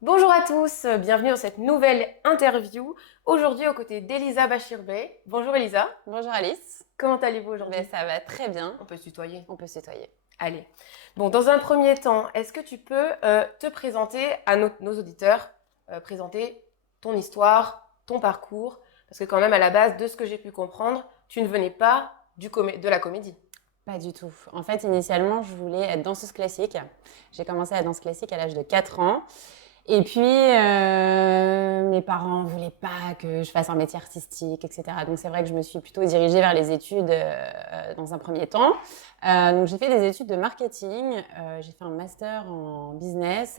Bonjour à tous, bienvenue dans cette nouvelle interview. Aujourd'hui aux côtés d'Elisa Bachir-Bey. Bonjour Elisa, Bonjour Alice. comment allez-vous aujourd'hui? Ça va très bien. On peut se tutoyer. On peut se tutoyer. Allez. Bon, dans un premier temps, est-ce que tu peux te présenter à nos auditeurs, présenter ton histoire, ton parcours, parce que quand même à la base de ce que j'ai pu comprendre, tu ne venais pas de la comédie. Pas du tout. En fait, initialement, je voulais être danseuse classique. J'ai commencé la danse classique à l'âge de 4 ans. Et puis, mes parents ne voulaient pas que je fasse un métier artistique, etc. Donc, c'est vrai que je me suis plutôt dirigée vers les études dans un premier temps. Donc, j'ai fait des études de marketing. J'ai fait un master en business,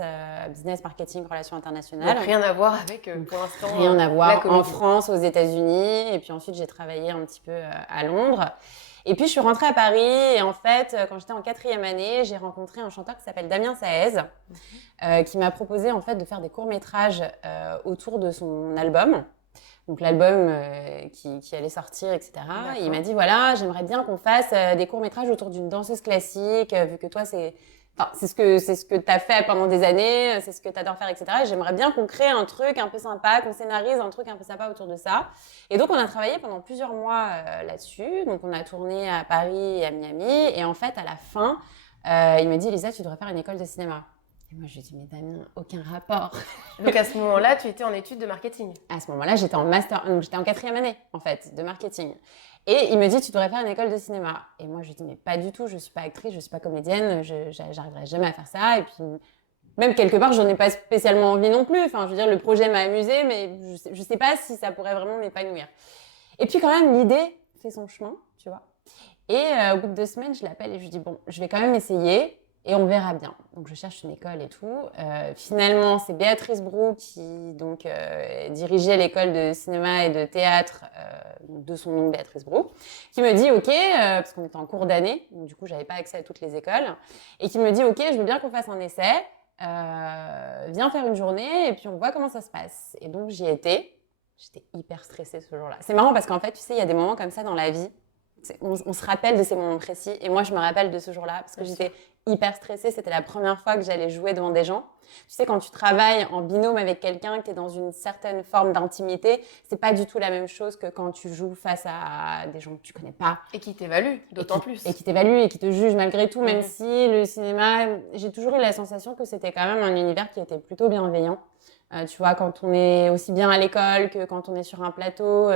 business marketing, relations internationales. Donc rien à voir avec, pour l'instant, Rien à la voir en comédie. France, aux États-Unis. Et puis ensuite, j'ai travaillé un petit peu à Londres. Et puis, je suis rentrée à Paris. Et en fait, quand j'étais en 4e année, j'ai rencontré un chanteur qui s'appelle Damien Saez, qui m'a proposé en fait de faire des courts-métrages autour de son album. Donc l'album qui allait sortir, etc. Et il m'a dit, voilà, j'aimerais bien qu'on fasse des courts-métrages autour d'une danseuse classique, vu que toi, c'est ce que tu as fait pendant des années, c'est ce que tu adores faire, etc. Et j'aimerais bien qu'on crée un truc un peu sympa, qu'on scénarise un truc un peu sympa autour de ça. Et donc, on a travaillé pendant plusieurs mois là-dessus. Donc, on a tourné à Paris et à Miami. Et en fait, à la fin, il m'a dit, Lisa, tu devrais faire une école de cinéma. Et moi, je lui ai dit, mais Damien, aucun rapport. Donc à ce moment-là, tu étais en études de marketing. À ce moment-là, j'étais en master, donc j'étais en 4e année, en fait, de marketing. Et il me dit, tu devrais faire une école de cinéma. Et moi, je lui dis, mais pas du tout, je suis pas actrice, je suis pas comédienne, j'arriverai jamais à faire ça. Et puis, même quelque part, j'en ai pas spécialement envie non plus. Enfin, je veux dire, le projet m'a amusée, mais je sais pas si ça pourrait vraiment m'épanouir. Et puis, quand même, l'idée fait son chemin, tu vois. Et au bout de 2 semaines, je l'appelle et je lui dis, bon, je vais quand même essayer et on verra bien. Donc, je cherche une école et tout. Finalement, c'est Béatrice Brou qui donc dirigeait l'école de cinéma et de théâtre de son nom, Béatrice Brou, qui me dit, OK, parce qu'on était en cours d'année, donc du coup, j'avais pas accès à toutes les écoles, et qui me dit, OK, je veux bien qu'on fasse un essai. Viens faire une journée et puis on voit comment ça se passe. Et donc, j'y étais. J'étais hyper stressée ce jour-là. C'est marrant parce qu'en fait, tu sais, il y a des moments comme ça dans la vie. On se rappelle de ces moments précis. Et moi, je me rappelle de ce jour-là parce que j'étais hyper stressée. C'était la première fois que j'allais jouer devant des gens. Tu sais, quand tu travailles en binôme avec quelqu'un, que tu es dans une certaine forme d'intimité, c'est pas du tout la même chose que quand tu joues face à des gens que tu connais pas. Et qui t'évalue, d'autant plus. Et qui t'évaluent et qui te jugent malgré tout, même Mhm. si le cinéma, j'ai toujours eu la sensation que c'était quand même un univers qui était plutôt bienveillant. Tu vois, quand on est aussi bien à l'école que quand on est sur un plateau,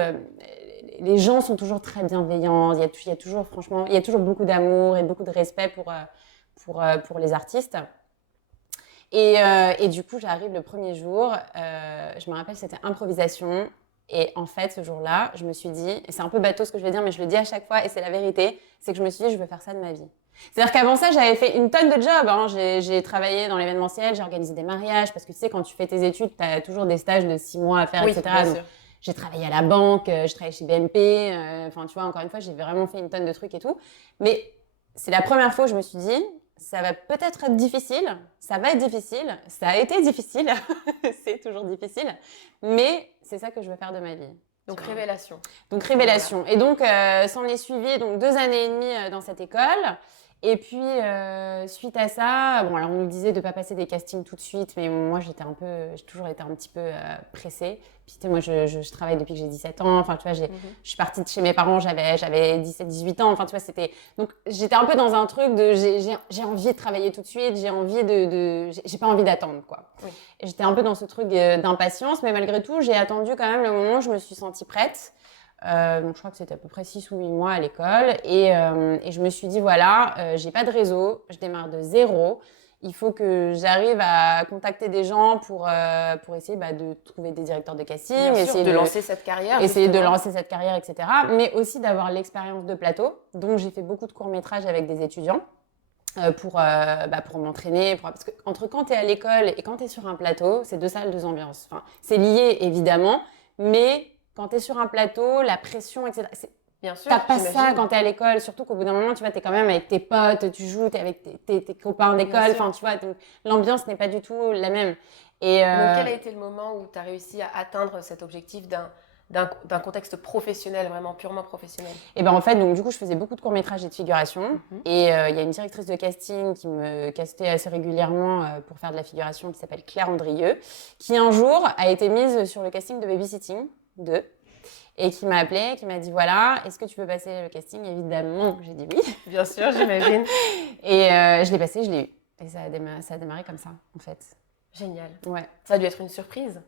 les gens sont toujours très bienveillants. Il y a toujours, franchement, il y a toujours beaucoup d'amour et beaucoup de respect pour les artistes. Et du coup, j'arrive le premier jour. Je me rappelle, c'était improvisation. Et en fait, ce jour-là, je me suis dit, et c'est un peu bateau ce que je vais dire, mais je le dis à chaque fois, et c'est la vérité, c'est que je me suis dit, je veux faire ça de ma vie. C'est-à-dire qu'avant ça, j'avais fait une tonne de jobs. Hein. J'ai travaillé dans l'événementiel, j'ai organisé des mariages, parce que tu sais, quand tu fais tes études, tu as toujours des stages de 6 mois à faire, Oui, etc. bien Donc, sûr. j'ai travaillé à la banque, je travaillais chez BNP. Enfin, tu vois, encore une fois, j'ai vraiment fait une tonne de trucs et tout. Mais c'est la première fois où je me suis dit, ça va peut-être être difficile, ça va être difficile, ça a été difficile, c'est toujours difficile, mais c'est ça que je veux faire de ma vie. Donc révélation. Donc révélation. Et donc s'en est suivi donc 2 années et demie dans cette école. Et puis suite à ça, bon alors on nous disait de pas passer des castings tout de suite, mais moi j'ai toujours été un petit peu pressée. Puis tu sais, moi je travaille depuis que j'ai 17 ans. Enfin tu vois, je suis partie de chez mes parents, j'avais 17-18 ans. Enfin tu vois, c'était donc j'étais un peu dans un truc de j'ai envie de travailler tout de suite, j'ai envie j'ai pas envie d'attendre quoi. Oui. Et j'étais un peu dans ce truc d'impatience, mais malgré tout, j'ai attendu quand même le moment où je me suis sentie prête. Donc je crois que c'était à peu près 6 ou 8 mois à l'école. Et je me suis dit, voilà, j'ai pas de réseau, je démarre de zéro. Il faut que j'arrive à contacter des gens pour essayer de trouver des directeurs de casting, Bien sûr, essayer de lancer cette carrière. essayer de justement. lancer cette carrière, etc. Mais aussi d'avoir l'expérience de plateau. Donc j'ai fait beaucoup de courts-métrages avec des étudiants. Pour m'entraîner. Parce que entre quand tu es à l'école et quand tu es sur un plateau, c'est 2 salles, 2 ambiances. Enfin, c'est lié, évidemment, mais quand tu es sur un plateau, la pression, etc. Bien sûr, T'as pas j'imagine. ça quand tu es à l'école, surtout qu'au bout d'un moment, tu vois, tu es quand même avec tes potes, tu joues, tu es avec tes copains Bien d'école, sûr. enfin, tu vois, donc l'ambiance n'est pas du tout la même. Donc quel a été le moment où tu as réussi à atteindre cet objectif d'un contexte professionnel, vraiment purement professionnel? Et ben en fait, donc du coup, je faisais beaucoup de courts-métrages et de figuration. Mhm. Et il y a une directrice de casting qui me castait assez régulièrement pour faire de la figuration qui s'appelle Claire Andrieux, qui un jour a été mise sur le casting de Babysitting 2 et qui m'a appelée, qui m'a dit voilà, est-ce que tu peux passer le casting? Évidemment, j'ai dit oui. Bien sûr, j'imagine. Et je l'ai passé, je l'ai eu. Et ça a démarré comme ça, en fait. Génial. Ouais. Ça a dû être une surprise.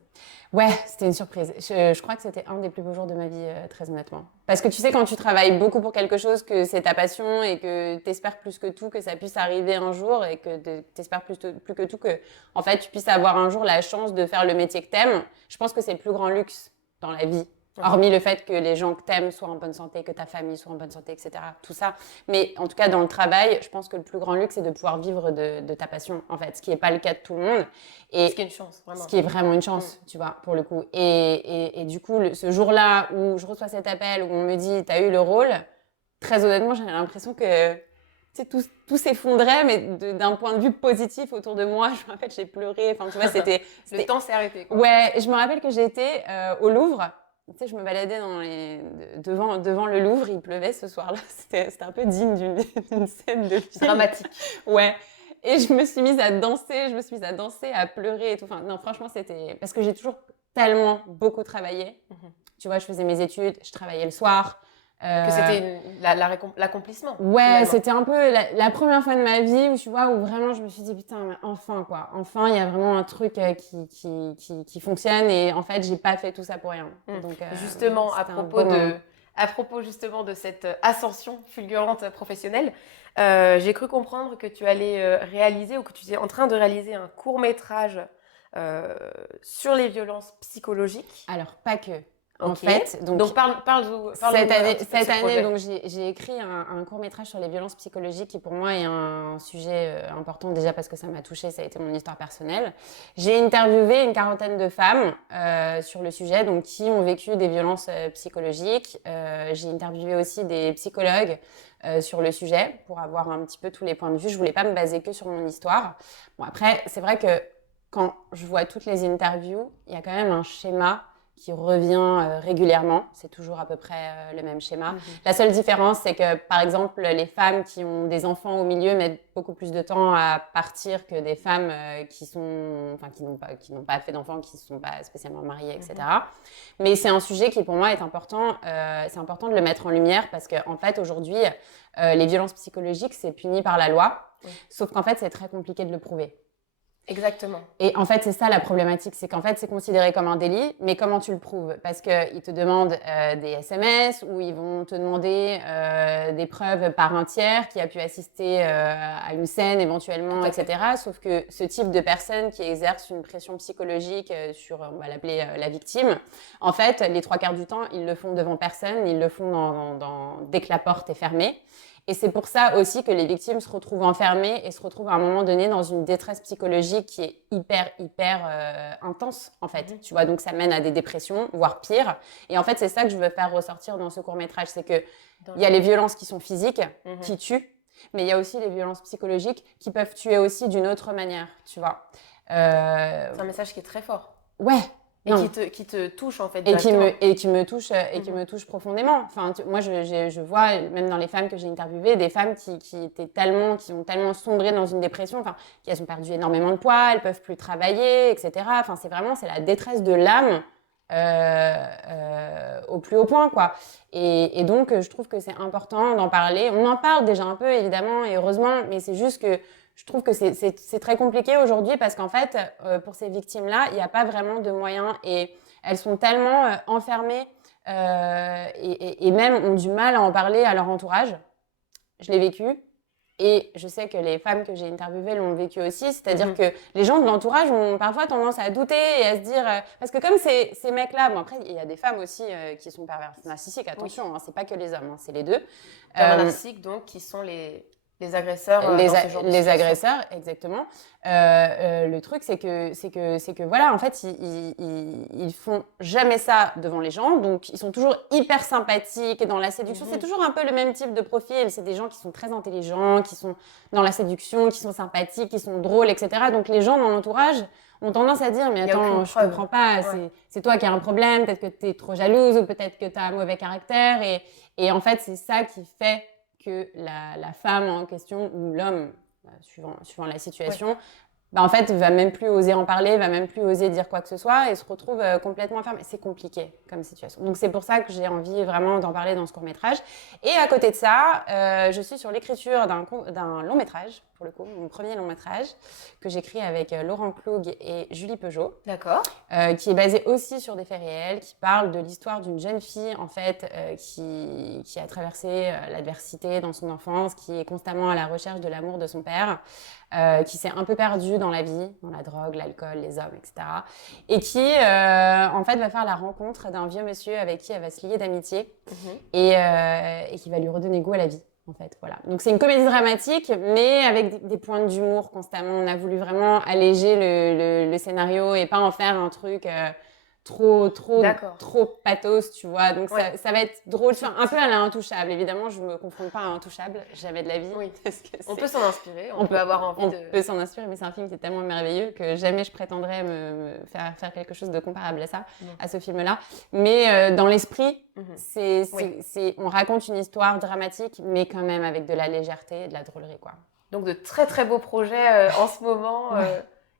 Ouais, c'était une surprise. Je crois que c'était un des plus beaux jours de ma vie, très honnêtement. Parce que tu sais, quand tu travailles beaucoup pour quelque chose, que c'est ta passion et que t'espères plus que tout que ça puisse arriver un jour et que t'espères plus que tout que, en fait, tu puisses avoir un jour la chance de faire le métier que t'aimes, je pense que c'est le plus grand luxe dans la vie. Hormis le fait que les gens que t'aimes soient en bonne santé, que ta famille soit en bonne santé, etc. Tout ça. Mais en tout cas, dans le travail, je pense que le plus grand luxe, c'est de pouvoir vivre de ta passion, en fait. Ce qui n'est pas le cas de tout le monde. Et ce qui est une chance, vraiment. Ce qui est vraiment une chance, tu vois, pour le coup. Et du coup, ce jour-là où je reçois cet appel, où on me dit, t'as eu le rôle, très honnêtement, j'avais l'impression que tout s'effondrait, mais d'un point de vue positif autour de moi. Je me rappelle, j'ai pleuré. Enfin, tu vois, Le temps s'est arrêté, quoi. Ouais, je me rappelle que j'étais au Louvre. Tu sais, je me baladais devant le Louvre, il pleuvait ce soir-là. C'était un peu digne d'une scène de film. Dramatique. Ouais. Et je me suis mise à danser, à pleurer et tout. Enfin, non, franchement, c'était... Parce que j'ai toujours tellement beaucoup travaillé. Tu vois, je faisais mes études, je travaillais le soir. Que c'était l'accomplissement. Ouais, finalement. c'était un peu la première fois de ma vie où, tu vois, où vraiment je me suis dit, putain, mais enfin, quoi. Enfin, il y a vraiment un truc qui fonctionne et en fait, j'ai pas fait tout ça pour rien. Donc, justement, à propos justement de cette ascension fulgurante professionnelle, j'ai cru comprendre que tu allais réaliser ou que tu étais en train de réaliser un court-métrage sur les violences psychologiques. Alors, pas que. En Ok. fait, donc parle cette année, projet. donc j'ai écrit un court-métrage sur les violences psychologiques qui pour moi est un sujet important déjà parce que ça m'a touchée, ça a été mon histoire personnelle. J'ai interviewé une quarantaine de femmes sur le sujet, donc qui ont vécu des violences psychologiques. J'ai interviewé aussi des psychologues sur le sujet pour avoir un petit peu tous les points de vue. Je voulais pas me baser que sur mon histoire. Bon, après, c'est vrai que quand je vois toutes les interviews, il y a quand même un schéma qui revient régulièrement. C'est toujours à peu près le même schéma. La seule différence, c'est que, par exemple, les femmes qui ont des enfants au milieu mettent beaucoup plus de temps à partir que des femmes qui n'ont pas fait d'enfants, qui ne sont pas spécialement mariées, etc. Mais c'est un sujet qui, pour moi, est important. C'est important de le mettre en lumière parce qu'en fait, aujourd'hui, les violences psychologiques, c'est puni par la loi. Sauf qu'en fait, c'est très compliqué de le prouver. Exactement. Et en fait, c'est ça la problématique, c'est qu'en fait, c'est considéré comme un délit, mais comment tu le prouves? Parce qu'ils te demandent des SMS ou ils vont te demander des preuves par un tiers qui a pu assister à une scène éventuellement, etc. Sauf que ce type de personne qui exerce une pression psychologique sur, on va l'appeler la victime, en fait, les 3/4 du temps, ils le font devant personne, ils le font dès que la porte est fermée. Et c'est pour ça aussi que les victimes se retrouvent enfermées et se retrouvent à un moment donné dans une détresse psychologique qui est hyper intense, en fait. Tu vois, donc ça mène à des dépressions, voire pire. Et en fait, c'est ça que je veux faire ressortir dans ce court-métrage, c'est que il y a les violences qui sont physiques, qui tuent, mais il y a aussi les violences psychologiques qui peuvent tuer aussi d'une autre manière, tu vois. C'est un message qui est très fort. Ouais. Et qui te touche en fait et qui me touche profondément. Enfin, moi je vois même dans les femmes que j'ai interviewées des femmes qui ont tellement sombré dans une dépression, enfin qui elles ont perdu énormément de poids, elles peuvent plus travailler, etc. Enfin c'est la détresse de l'âme au plus haut point, quoi. Et donc je trouve que c'est important d'en parler. On en parle déjà un peu évidemment et heureusement, mais c'est juste que je trouve que c'est très compliqué aujourd'hui parce qu'en fait, pour ces victimes-là, il n'y a pas vraiment de moyens et elles sont tellement enfermées et même ont du mal à en parler à leur entourage. Je l'ai vécu et je sais que les femmes que j'ai interviewées l'ont vécu aussi. C'est-à-dire que les gens de l'entourage ont parfois tendance à douter et à se dire... parce que comme ces mecs-là... Bon, après, il y a des femmes aussi qui sont perverses narcissiques, attention, hein, c'est pas que les hommes, hein, c'est les deux. Narcissiques, donc, qui sont les agresseurs, les agresseurs, exactement. Le truc, c'est que voilà, en fait, ils font jamais ça devant les gens, donc ils sont toujours hyper sympathiques et dans la séduction. C'est toujours un peu le même type de profil. C'est des gens qui sont très intelligents, qui sont dans la séduction, qui sont sympathiques, qui sont drôles, etc. Donc les gens dans l'entourage ont tendance à dire, mais Il y a aucune attends, je preuve. comprends pas, Ouais. c'est toi qui as un problème, peut-être que tu es trop jalouse ou peut-être que tu as un mauvais caractère. Et en fait, c'est ça qui fait que la femme en question ou l'homme, suivant la situation, bah, en fait, va même plus oser en parler, va même plus oser dire quoi que ce soit et se retrouve complètement fermé. C'est compliqué comme situation. Donc, c'est pour ça que j'ai envie vraiment d'en parler dans ce court-métrage. Et à côté de ça, je suis sur l'écriture d'un long-métrage, pour le coup, mon premier long-métrage, que j'écris avec Laurent Cloug et Julie Peugeot. D'accord. Qui est basé aussi sur des faits réels, qui parle de l'histoire d'une jeune fille en fait qui a traversé l'adversité dans son enfance, qui est constamment à la recherche de l'amour de son père, qui s'est un peu perdue dans la vie, dans la drogue, l'alcool, les hommes, etc. Et qui en fait va faire la rencontre d'un vieux monsieur avec qui elle va se lier d'amitié et qui va lui redonner goût à la vie. En fait, voilà. Donc c'est une comédie dramatique, mais avec des points d'humour constamment. On a voulu vraiment alléger le scénario et pas en faire un truc trop pathos, tu vois. Donc ça va être drôle, un peu à la Intouchable. Évidemment, je me confronte pas à Intouchable, jamais de la vie. Oui. Parce que On peut s'en inspirer, on peut avoir envie de... On peut s'en inspirer, mais c'est un film qui est tellement merveilleux que jamais je prétendrais me faire quelque chose de comparable à ça, à ce film-là. Mais dans l'esprit, on raconte une histoire dramatique, mais quand même avec de la légèreté et de la drôlerie, quoi. Donc de très très beaux projets en ce moment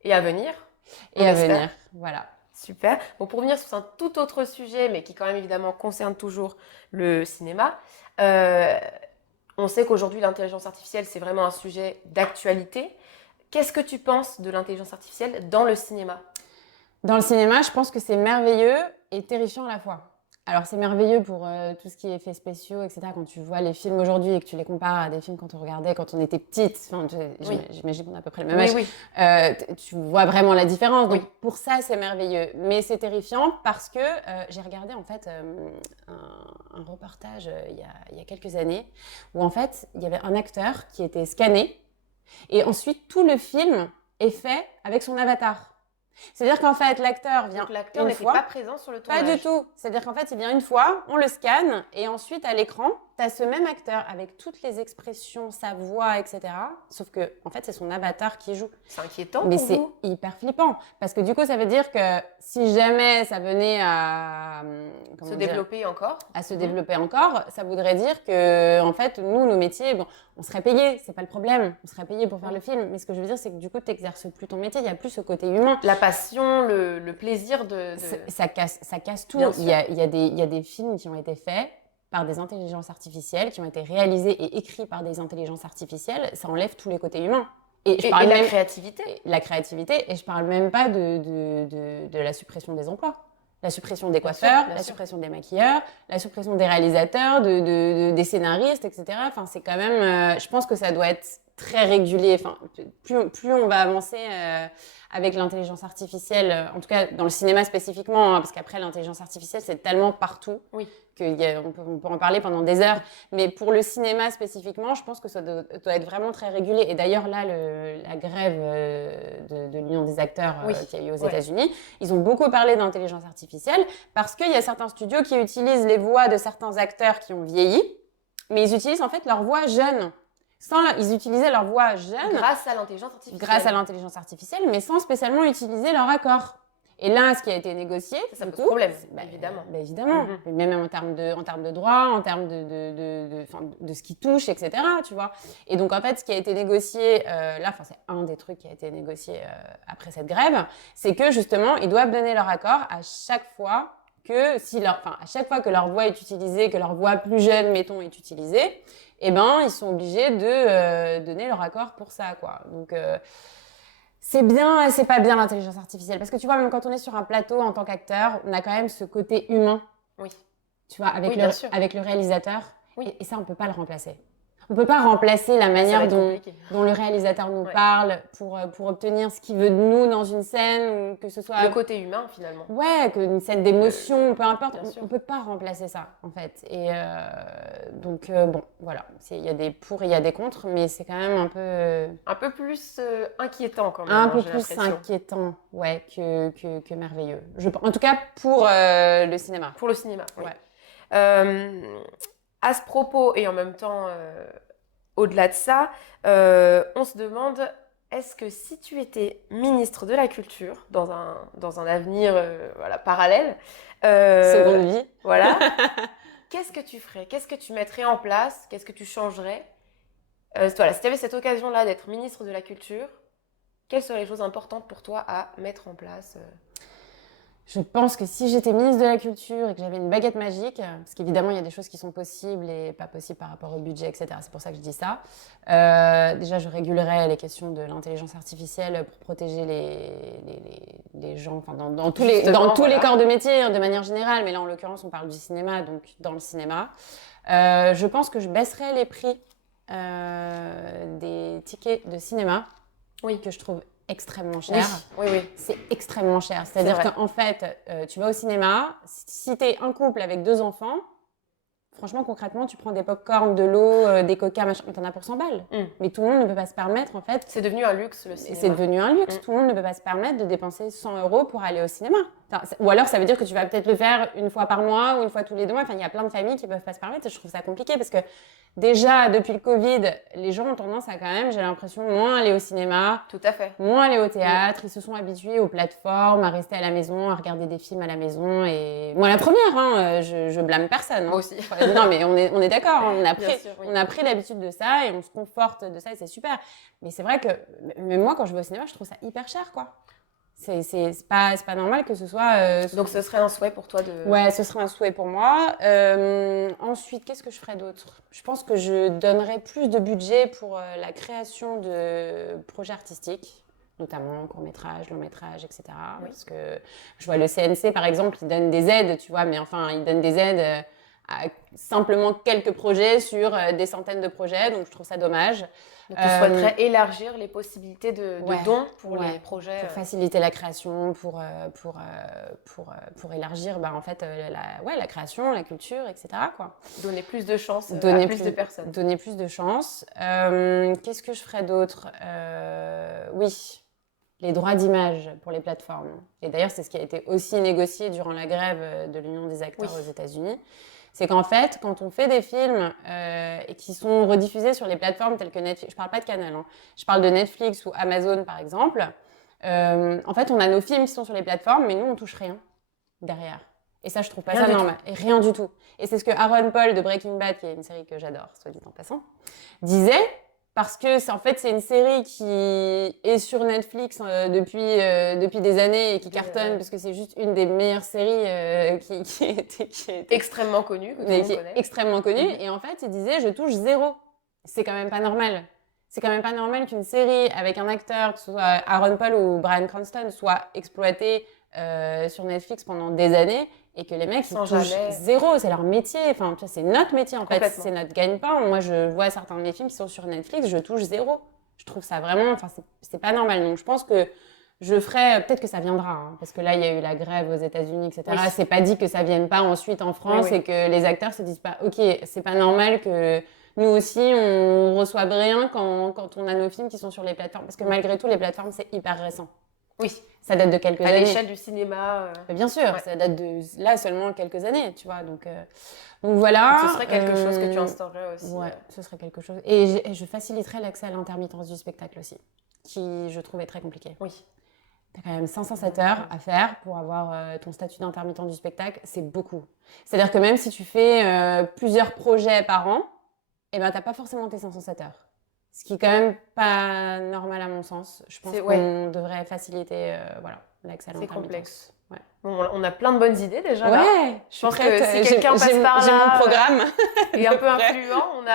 et à venir. Et à venir, voilà. Super. Bon, pour revenir sur un tout autre sujet, mais qui quand même évidemment concerne toujours le cinéma, on sait qu'aujourd'hui l'intelligence artificielle c'est vraiment un sujet d'actualité. Qu'est-ce que tu penses de l'intelligence artificielle dans le cinéma ? Dans le cinéma, je pense que c'est merveilleux et terrifiant à la fois. Alors c'est merveilleux pour tout ce qui est effets spéciaux, etc. Quand tu vois les films aujourd'hui et que tu les compares à des films quand on regardait quand on était petite, j'imagine qu'on a à peu près le même âge, tu vois vraiment la différence. Donc pour ça c'est merveilleux, mais c'est terrifiant parce que j'ai regardé en fait un reportage il y a quelques années où en fait il y avait un acteur qui était scanné et ensuite tout le film est fait avec son avatar. C'est-à-dire qu'en fait, l'acteur vient l'acteur n'était pas présent sur le tournage. Pas du tout. C'est-à-dire qu'en fait, il vient une fois, on le scanne, et ensuite, à l'écran, tu as ce même acteur avec toutes les expressions, sa voix, etc. Sauf que, en fait, c'est son avatar qui joue. C'est inquiétant Mais pour c'est vous. hyper flippant. Parce que du coup, ça veut dire que si jamais ça venait à développer encore. À se développer encore, ça voudrait dire que, en fait, nous, nos métiers, bon, on serait payés, c'est pas le problème. On serait payés pour faire le film. Mais ce que je veux dire, c'est que du coup, tu n'exerces plus ton métier. Il n'y a plus ce côté humain. La passion, le plaisir de... Ça casse tout. Bien il y a des films qui ont été faits par des intelligences artificielles, qui ont été réalisés et écrits par des intelligences artificielles. Ça enlève tous les côtés humains. Et la créativité. La créativité. Et je parle même pas de la suppression des emplois. La suppression des coiffeurs, la suppression des maquilleurs, la suppression des réalisateurs, des scénaristes, etc. Enfin, c'est quand même... je pense que ça doit être très régulé. Enfin, plus on va avancer avec l'intelligence artificielle, en tout cas dans le cinéma spécifiquement, hein, parce qu'après l'intelligence artificielle c'est tellement partout qu'on peut en parler pendant des heures. Mais pour le cinéma spécifiquement, je pense que ça doit être vraiment très régulé. Et d'ailleurs là, la grève de l'Union des acteurs qu'il y a eu aux États-Unis, ils ont beaucoup parlé d'intelligence artificielle parce qu'il y a certains studios qui utilisent les voix de certains acteurs qui ont vieilli, mais ils utilisent en fait leur voix jeune. Ils utilisaient leur voix jeune grâce à l'intelligence artificielle. Grâce à l'intelligence artificielle, mais sans spécialement utiliser leur accord. Et là, ce qui a été négocié, ça pose problème, évidemment. Évidemment. Même en termes de droit, en termes de ce qui touche, etc. Tu vois. Et donc, en fait, ce qui a été négocié, c'est un des trucs qui a été négocié après cette grève, c'est que justement, ils doivent donner leur accord à chaque fois que à chaque fois que leur voix est utilisée, que leur voix plus jeune, mettons, est utilisée, eh ben, ils sont obligés de donner leur accord pour ça, quoi. Donc, c'est bien et c'est pas bien l'intelligence artificielle. Parce que tu vois, même quand on est sur un plateau en tant qu'acteur, on a quand même ce côté humain. Oui. Tu vois, avec le réalisateur. Oui. Et ça, on peut pas le remplacer. On peut pas remplacer la manière dont le réalisateur nous parle pour obtenir ce qu'il veut de nous dans une scène, ou que ce soit... Le côté humain, finalement. Ouais, qu'une scène d'émotion, peu importe. On peut pas remplacer ça, en fait. Et donc, bon, voilà. Il y a des pour et il y a des contre, mais c'est quand même un peu... Un peu plus inquiétant, quand même. Un peu plus inquiétant, ouais, que merveilleux. En tout cas, pour le cinéma. Pour le cinéma, oui. Ouais. À ce propos, et en même temps, au-delà de ça, on se demande, est-ce que si tu étais ministre de la Culture dans un avenir parallèle, Seconde vie. voilà, qu'est-ce que tu ferais? Qu'est-ce que tu mettrais en place? Qu'est-ce que tu changerais? Voilà, si tu avais cette occasion-là d'être ministre de la Culture, quelles seraient les choses importantes pour toi à mettre en place? Je pense que si j'étais ministre de la Culture et que j'avais une baguette magique, parce qu'évidemment, il y a des choses qui sont possibles et pas possibles par rapport au budget, etc. C'est pour ça que je dis ça. Déjà, je régulerais les questions de l'intelligence artificielle pour protéger les gens, enfin, dans tous les corps de métier, hein, de manière générale. Mais là, en l'occurrence, on parle du cinéma, donc dans le cinéma. Je pense que je baisserais les prix des tickets de cinéma, que je trouve extrêmement cher. Oui. C'est extrêmement cher. C'est-à-dire qu'en fait, tu vas au cinéma, si tu es un couple avec 2 enfants, franchement, concrètement, tu prends des pop-corn, de l'eau, des coca, machin, mais t'en as pour 100 balles. Mais tout le monde ne peut pas se permettre, en fait. C'est devenu un luxe, le cinéma. C'est devenu un luxe. Tout le monde ne peut pas se permettre de dépenser 100 € pour aller au cinéma. Enfin, ou alors, ça veut dire que tu vas peut-être le faire une fois par mois ou une fois tous les 2 mois. Enfin, il y a plein de familles qui ne peuvent pas se permettre et je trouve ça compliqué parce que déjà, depuis le Covid, les gens ont tendance à quand même, j'ai l'impression, moins aller au cinéma. Tout à fait. Moins aller au théâtre. Ils se sont habitués aux plateformes, à rester à la maison, à regarder des films à la maison. Et moi, la première, hein, je blâme personne. Hein. Moi aussi. Non, mais on est d'accord. Hein, sûr, oui. on a pris l'habitude de ça et on se conforte de ça et c'est super. Mais c'est vrai que même moi, quand je vais au cinéma, je trouve ça hyper cher, quoi. C'est pas normal que ce soit... Donc, ce serait un souhait pour toi de... Ouais, ce serait un souhait pour moi. Ensuite, qu'est-ce que je ferais d'autre? Je pense que je donnerais plus de budget pour la création de projets artistiques, notamment court-métrage, long-métrage, etc. Oui. Parce que je vois le CNC, par exemple, il donne des aides, tu vois, mais enfin, il donne des aides à simplement quelques projets sur des centaines de projets, donc je trouve ça dommage. Donc, tu souhaiterais élargir les possibilités de dons pour les projets. Pour faciliter la création, pour élargir en fait, la création, la culture, etc. Quoi. Donner plus de chance à plus de personnes. Donner plus de chance. Qu'est-ce que je ferais d'autre? Oui, les droits d'image pour les plateformes. Et d'ailleurs, c'est ce qui a été aussi négocié durant la grève de l'Union des acteurs aux États-Unis. C'est qu'en fait, quand on fait des films et qui sont rediffusés sur les plateformes telles que Netflix, je parle pas de Canal, hein, je parle de Netflix ou Amazon par exemple, en fait, on a nos films qui sont sur les plateformes, mais nous, on touche rien derrière. Et ça, je trouve pas ça normal. Et rien du tout. Et c'est ce que Aaron Paul de Breaking Bad, qui est une série que j'adore, soit dit en passant, disait. Parce que c'est une série qui est sur Netflix depuis des années et qui cartonne parce que c'est juste une des meilleures séries qui est extrêmement connue, extrêmement connue. Et en fait, il disait je touche 0. C'est quand même pas normal. C'est quand même pas normal qu'une série avec un acteur, que ce soit Aaron Paul ou Bryan Cranston, soit exploitée sur Netflix pendant des années et que les mecs ils touchent 0, c'est leur métier, enfin tu vois, c'est notre métier en fait, c'est notre gagne-pain. Moi je vois certains de mes films qui sont sur Netflix, je touche 0. Je trouve ça vraiment, enfin c'est pas normal. Donc je pense que je ferai, peut-être que ça viendra, hein, parce que là il y a eu la grève aux États-Unis, etc. Oui. C'est pas dit que ça vienne pas ensuite en France et que les acteurs se disent pas, ok, c'est pas normal que nous aussi on reçoive rien quand on a nos films qui sont sur les plateformes, parce que malgré tout les plateformes c'est hyper récent. Oui. Ça date de quelques années. À l'échelle du cinéma. Bien sûr, ça date de là seulement quelques années, tu vois. Donc voilà. Donc ce serait quelque chose que tu instaurerais aussi. Ouais, ce serait quelque chose. Et je faciliterais l'accès à l'intermittence du spectacle aussi, qui je trouvais très compliqué. Oui. Tu as quand même 507 heures à faire pour avoir ton statut d'intermittent du spectacle, c'est beaucoup. C'est-à-dire que même si tu fais plusieurs projets par an, eh ben, tu n'as pas forcément tes 507 heures. Ce qui est quand même pas normal à mon sens. Je pense qu'on devrait faciliter l'accès à l'intermittence. C'est complexe. Ouais. Bon, on a plein de bonnes idées déjà. Ouais, là. Je pense que si quelqu'un passe par là, j'ai mon programme. Et un peu influent, on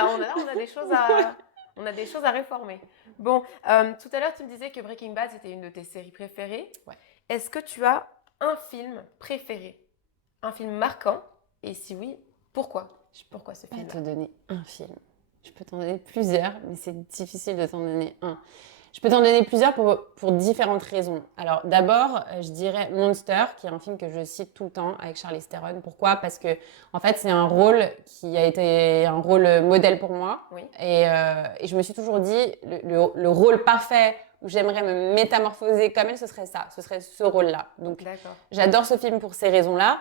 a des choses à réformer. Bon, tout à l'heure tu me disais que Breaking Bad c'était une de tes séries préférées. Ouais. Est-ce que tu as un film préféré, un film marquant? Et si oui, pourquoi ce film-là? Je peux te donner un film. Je peux t'en donner plusieurs, mais c'est difficile de t'en donner un. Je peux t'en donner plusieurs pour différentes raisons. Alors d'abord, je dirais Monster, qui est un film que je cite tout le temps avec Charlize Theron. Pourquoi? Parce que en fait, c'est un rôle qui a été un rôle modèle pour moi. Oui. Et je me suis toujours dit, le rôle parfait où j'aimerais me métamorphoser comme elle, ce serait ça. Ce serait ce rôle-là. Donc j'adore ce film pour ces raisons-là.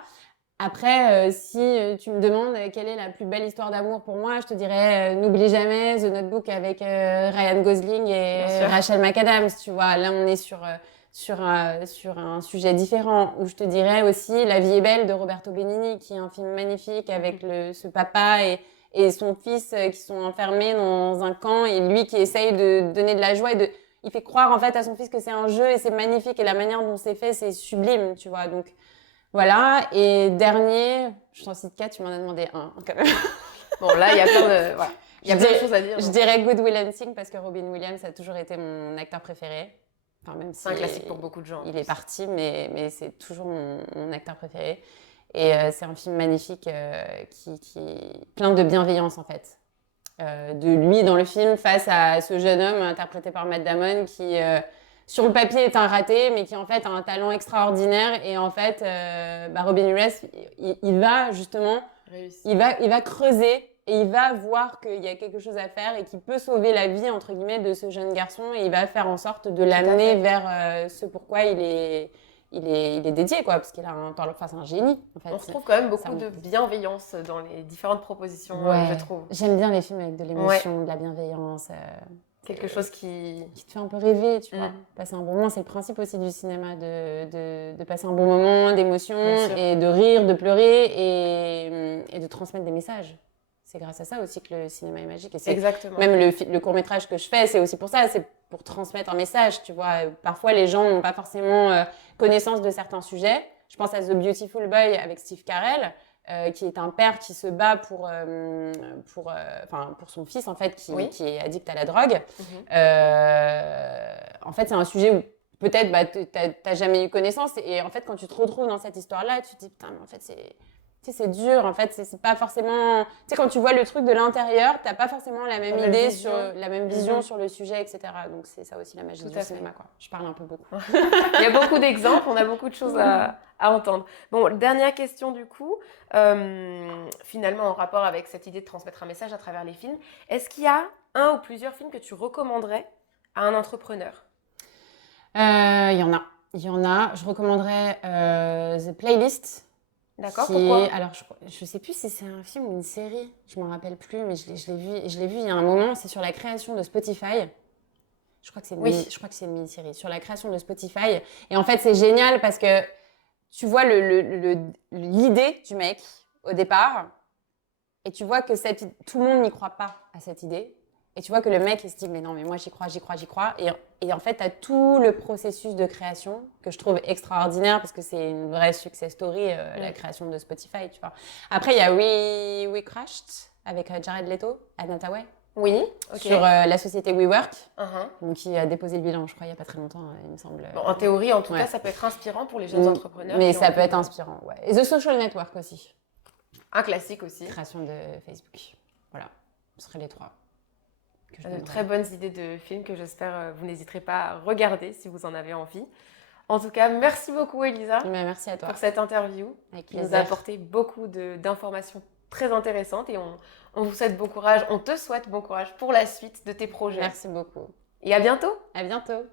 Après, si tu me demandes quelle est la plus belle histoire d'amour pour moi, je te dirais N'oublie jamais, The Notebook avec Ryan Gosling et Rachel McAdams, tu vois. Là, on est sur un sujet différent, où je te dirais aussi La vie est belle de Roberto Benigni, qui est un film magnifique avec ce papa et son fils qui sont enfermés dans un camp, et lui qui essaye de donner de la joie il fait croire en fait à son fils que c'est un jeu, et c'est magnifique, et la manière dont c'est fait, c'est sublime, tu vois. Donc voilà. Et dernier, je t'en cite 4, tu m'en as demandé un quand même. Bon, là, il y a plein de, voilà. Il y a plein de choses à dire. Je dirais Good Will Hunting, parce que Robin Williams a toujours été mon acteur préféré. Enfin, même si c'est un classique pour beaucoup de gens. Il est parti, mais c'est toujours mon acteur préféré. Et c'est un film magnifique qui est plein de bienveillance, en fait. De lui dans le film face à ce jeune homme interprété par Matt Damon qui, sur le papier, est un raté, mais qui en fait a un talent extraordinaire. Et en fait, Robin Williams, il va justement, il va creuser. Et il va voir qu'il y a quelque chose à faire et qu'il peut sauver la vie, entre guillemets, de ce jeune garçon. Et il va faire en sorte de l'amener vers ce pourquoi il est dédié, quoi. Parce qu'il a c'est un génie, en fait. On retrouve quand même beaucoup de bienveillance dans les différentes propositions, je trouve. J'aime bien les films avec de l'émotion, de la bienveillance. Quelque chose qui te fait un peu rêver, tu vois. Passer un bon moment, c'est le principe aussi du cinéma, de passer un bon moment, d'émotion, et de rire, de pleurer, et de transmettre des messages. C'est grâce à ça aussi que le cinéma est magique. Et exactement. Même le court-métrage que je fais, c'est aussi pour ça. C'est pour transmettre un message, tu vois. Parfois, les gens n'ont pas forcément connaissance de certains sujets. Je pense à The Beautiful Boy avec Steve Carell, qui est un père qui se bat pour son fils, en fait, qui est addict à la drogue. En fait, c'est un sujet où peut-être t'as jamais eu connaissance. Et en fait, quand tu te retrouves dans cette histoire-là, tu te dis, putain, mais en fait, c'est dur, en fait, c'est pas forcément... Tu sais, quand tu vois le truc de l'intérieur, t'as pas forcément la même idée, la même vision sur le sujet, etc. Donc c'est ça aussi la magie du cinéma, quoi. Je parle un peu beaucoup. Il y a beaucoup d'exemples, on a beaucoup de choses à entendre. Bon, dernière question du coup, finalement en rapport avec cette idée de transmettre un message à travers les films, est-ce qu'il y a un ou plusieurs films que tu recommanderais à un entrepreneur ? Il y en a. Je recommanderais The Playlist. D'accord, pourquoi ? Alors, je sais plus si c'est un film ou une série, je m'en rappelle plus, mais je l'ai vu il y a un moment. C'est sur la création de Spotify. Je crois que c'est une mini-série sur la création de Spotify. Et en fait, c'est génial parce que tu vois l'idée du mec au départ, et tu vois que tout le monde n'y croit pas à cette idée. Et tu vois que le mec, il se dit, mais non, mais moi, j'y crois. Et en fait, tu as tout le processus de création que je trouve extraordinaire parce que c'est une vraie success story, la création de Spotify, tu vois. Après, il y a We Crashed avec Jared Leto, Anna Hathaway. Oui, ok. Sur la société WeWork, donc qui a déposé le bilan, je crois, il n'y a pas très longtemps, il me semble. Bon, en théorie, en tout cas, ça peut être inspirant pour les jeunes entrepreneurs. Mais ça peut être inspirant, ouais. Et The Social Network aussi. Un classique aussi. Création de Facebook. Voilà, ce seraient les 3. De très bonnes idées de films que j'espère vous n'hésiterez pas à regarder si vous en avez envie. En tout cas, merci beaucoup Elisa. Merci à toi. Pour cette interview. Avec plaisir. Qui nous a apporté beaucoup d'informations très intéressantes et on vous souhaite bon courage, on te souhaite bon courage pour la suite de tes projets. Merci beaucoup. Et à bientôt. À bientôt.